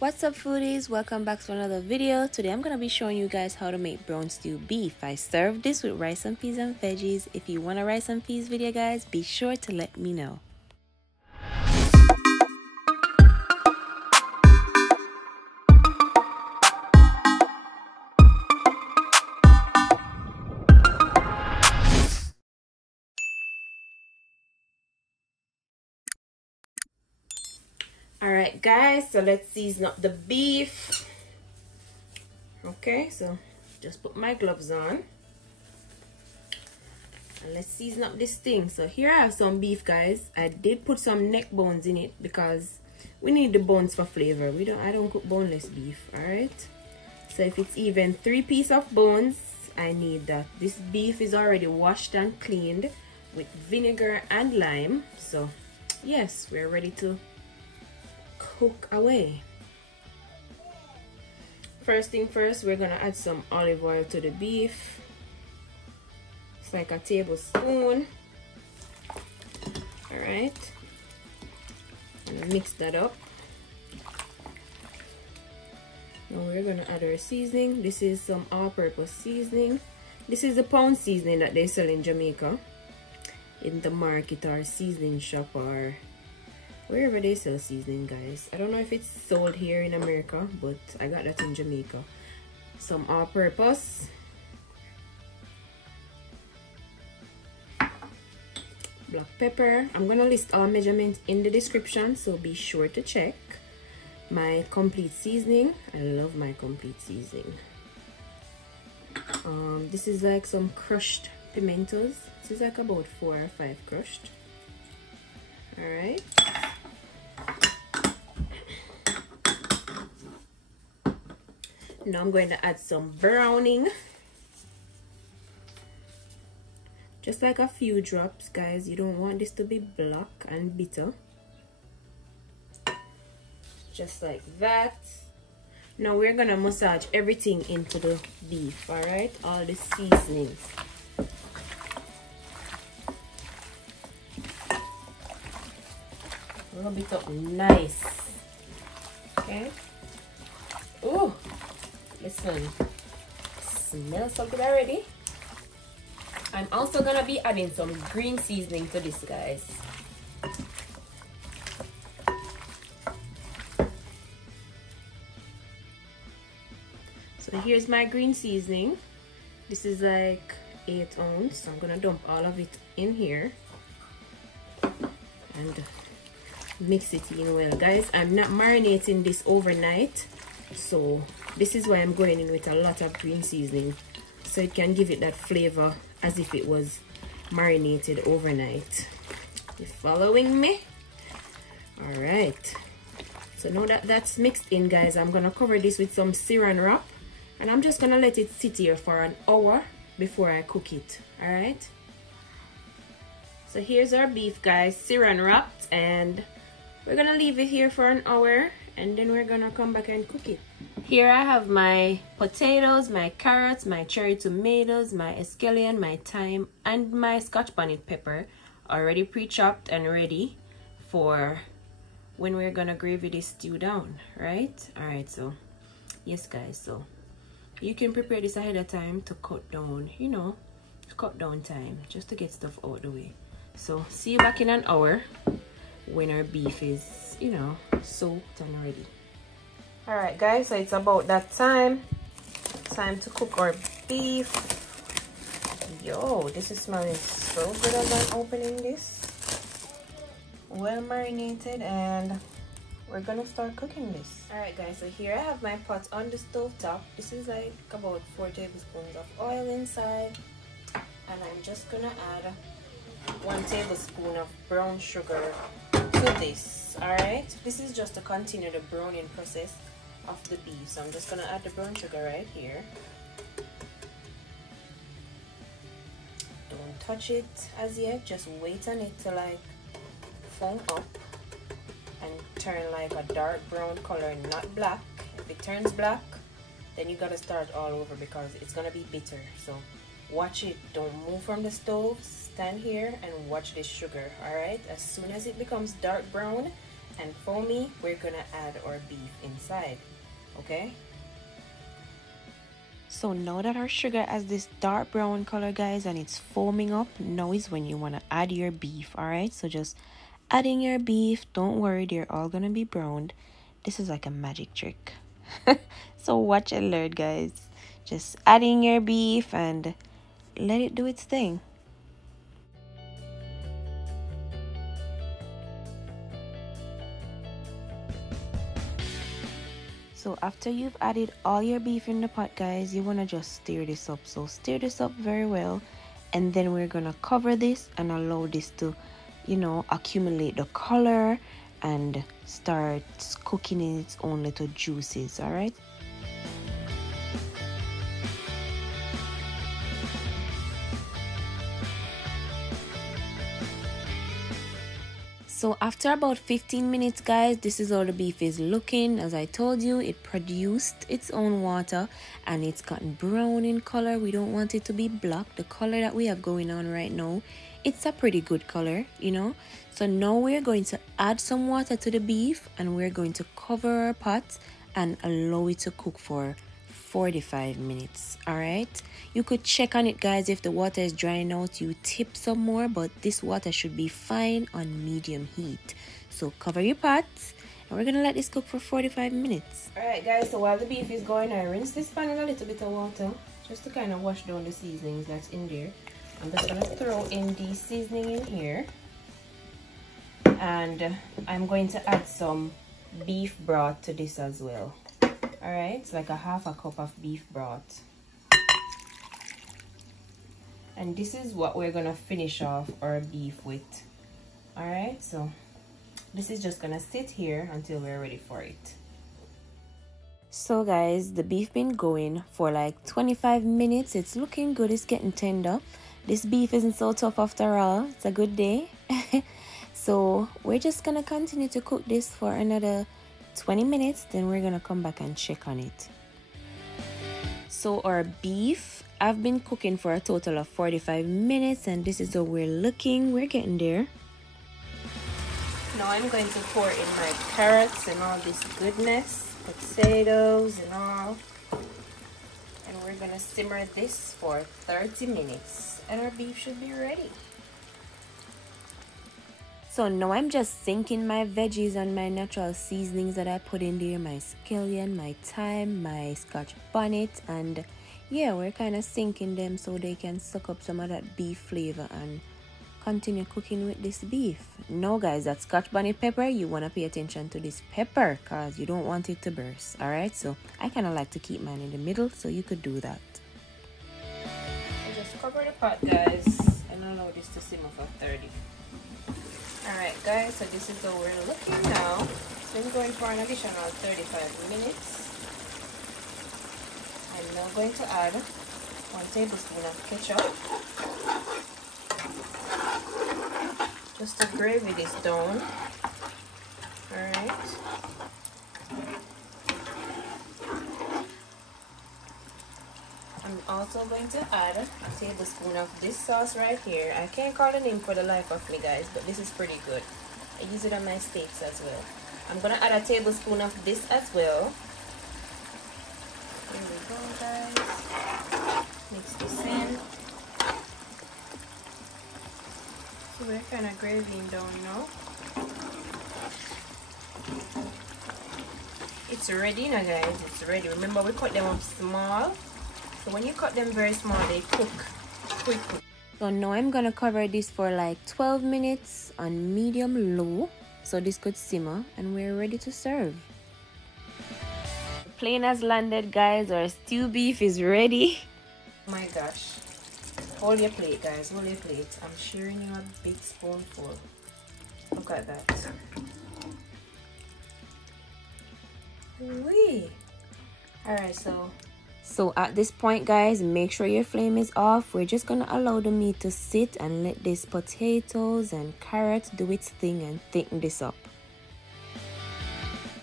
What's up, foodies? Welcome back to another video. Today I'm gonna be showing you guys how to make brown stew beef. I served this with rice and peas and veggies. If you want a rice and peas video, guys, be sure to let me know. Alright guys, so let's season up the beef. Okay, so just put my gloves on and let's season up this thing. So here I have some beef, guys. I did put some neck bones in it because we need the bones for flavor. I don't cook boneless beef. Alright, so if it's even 3 pieces of bones, I need that. This beef is already washed and cleaned with vinegar and lime. So yes, we're ready to cook away. First thing first, we're gonna add some olive oil to the beef. It's like a tablespoon. All right, and mix that up. Now we're gonna add our seasoning. This is some all-purpose seasoning. This is the pound seasoning that they sell in Jamaica in the market or seasoning shop or wherever they sell seasoning, guys. I don't know if it's sold here in America, but I got that in Jamaica. Some all-purpose, black pepper. I'm gonna list all measurements in the description, so be sure to check. My complete seasoning. I love my complete seasoning. This is like some crushed pimentos. This is like about 4 or 5 crushed. All right. Now I'm going to add some browning. Just like a few drops, guys. You don't want this to be black and bitter. Just like that. Now we're gonna massage everything into the beef, alright? All the seasonings. Rub it up nice. Okay. Ooh. Listen, smells so good already. I'm also gonna be adding some green seasoning to this, guys. So here's my green seasoning. This is like 8 ounces. So I'm gonna dump all of it in here and mix it in well, guys. I'm not marinating this overnight, so this is why I'm going in with a lot of green seasoning, so it can give it that flavor as if it was marinated overnight. You following me? All right, so now that that's mixed in, guys, I'm gonna cover this with some saran wrap and I'm just gonna let it sit here for an hour before I cook it. All right, so here's our beef, guys, saran wrapped, and we're gonna leave it here for an hour and then we're gonna come back and cook it. Here I have my potatoes, my carrots, my cherry tomatoes, my escallion, my thyme, and my scotch bonnet pepper already pre-chopped and ready for when we're gonna gravy this stew down, right? Alright, so yes, guys, so you can prepare this ahead of time to cut down, you know, cut down time just to get stuff out the way. So see you back in an hour when our beef is, you know, soaked and ready. All right, guys, so it's about that time to cook our beef. Yo, this is smelling so good as I'm opening this. Well marinated, and we're gonna start cooking this. All right, guys, so here I have my pot on the stove top. This is like about 4 tablespoons of oil inside, and I'm just gonna add 1 tablespoon of brown sugar to this. All right, this is just to continue the browning process of the beef. So I'm just gonna add the brown sugar right here. Don't touch it as yet, just wait on it to like foam up and turn like a dark brown color, not black. If it turns black, then you gotta start all over because it's gonna be bitter. So watch it, don't move from the stove, stand here and watch this sugar. All right, as soon as it becomes dark brown, and foamy, we're gonna add our beef inside. Okay, so now that our sugar has this dark brown color, guys, and it's foaming up, now is when you want to add your beef. All right, so just adding your beef. Don't worry, they're all gonna be browned. This is like a magic trick. So watch and learn, guys. Just adding your beef and let it do its thing. So after you've added all your beef in the pot, guys, you want to just stir this up. So stir this up very well, and then we're gonna cover this and allow this to, you know, accumulate the color and start cooking in its own little juices. All right. So after about 15 minutes, guys, this is how the beef is looking. As I told you, it produced its own water and it's gotten brown in color. We don't want it to be black. The color that we have going on right now, it's a pretty good color, you know. So now we're going to add some water to the beef and we're going to cover our pot and allow it to cook for 45 minutes. All right, you could check on it, guys. If the water is drying out, you tip some more, but this water should be fine on medium heat. So cover your pot and we're gonna let this cook for 45 minutes. All right, guys, so while the beef is going, I rinse this pan in a little bit of water just to kind of wash down the seasonings that's in there. I'm just gonna throw in the seasoning in here, and I'm going to add some beef broth to this as well. All right, it's like a half a cup of beef broth, and this is what we're gonna finish off our beef with. All right, so this is just gonna sit here until we're ready for it. So guys, the beef been going for like 25 minutes. It's looking good. It's getting tender. This beef isn't so tough after all. It's a good day. So we're just gonna continue to cook this for another 20 minutes, then we're gonna come back and check on it. So our beef, I've been cooking for a total of 45 minutes, and this is how we're looking. We're getting there. Now I'm going to pour in my carrots and all this goodness, potatoes and all, and we're gonna simmer this for 30 minutes and our beef should be ready. So now I'm just sinking my veggies and my natural seasonings that I put in there, my scallion, my thyme, my scotch bonnet, and yeah, we're kind of sinking them so they can suck up some of that beef flavor and continue cooking with this beef. Now guys, that scotch bonnet pepper, you want to pay attention to this pepper because you don't want it to burst. All right, so I kind of like to keep mine in the middle, so you could do that. So just cover the pot, guys, and allow this to simmer for 30. Alright guys, so this is how we're looking now. So I'm going for an additional 35 minutes. I'm now going to add 1 tablespoon of ketchup just to gravy this down. Alright. I'm also going to add a tablespoon of this sauce right here. I can't call the name for the life of me, guys, but this is pretty good. I use it on my steaks as well. I'm gonna add a tablespoon of this as well. Here we go, guys. Mix this in. So we're kind of gravying down now. It's ready now, guys. It's ready. Remember, we cut them up small. So when you cut them very small, they cook quickly. So now I'm gonna cover this for like 12 minutes on medium low, so this could simmer, and we're ready to serve. The plane has landed, guys. Our stew beef is ready. Oh my gosh. Hold your plate, guys. Hold your plate. I'm sharing you a big spoonful. Look at that. Wee. Alright, so at this point, guys, make sure your flame is off. We're just gonna allow the meat to sit and let these potatoes and carrots do its thing and thicken this up.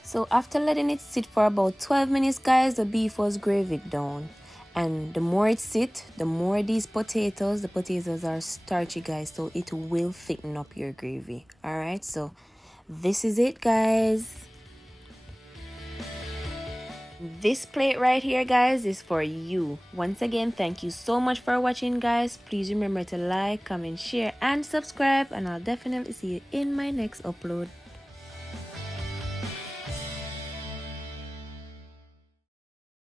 So after letting it sit for about 12 minutes, guys, the beef was gravied down. And the more it sits, the more these potatoes, the potatoes are starchy, guys, so it will thicken up your gravy. Alright, so this is it, guys. This plate right here, guys, is for you. Once again, thank you so much for watching, guys. Please remember to like, comment, share, and subscribe, and I'll definitely see you in my next upload.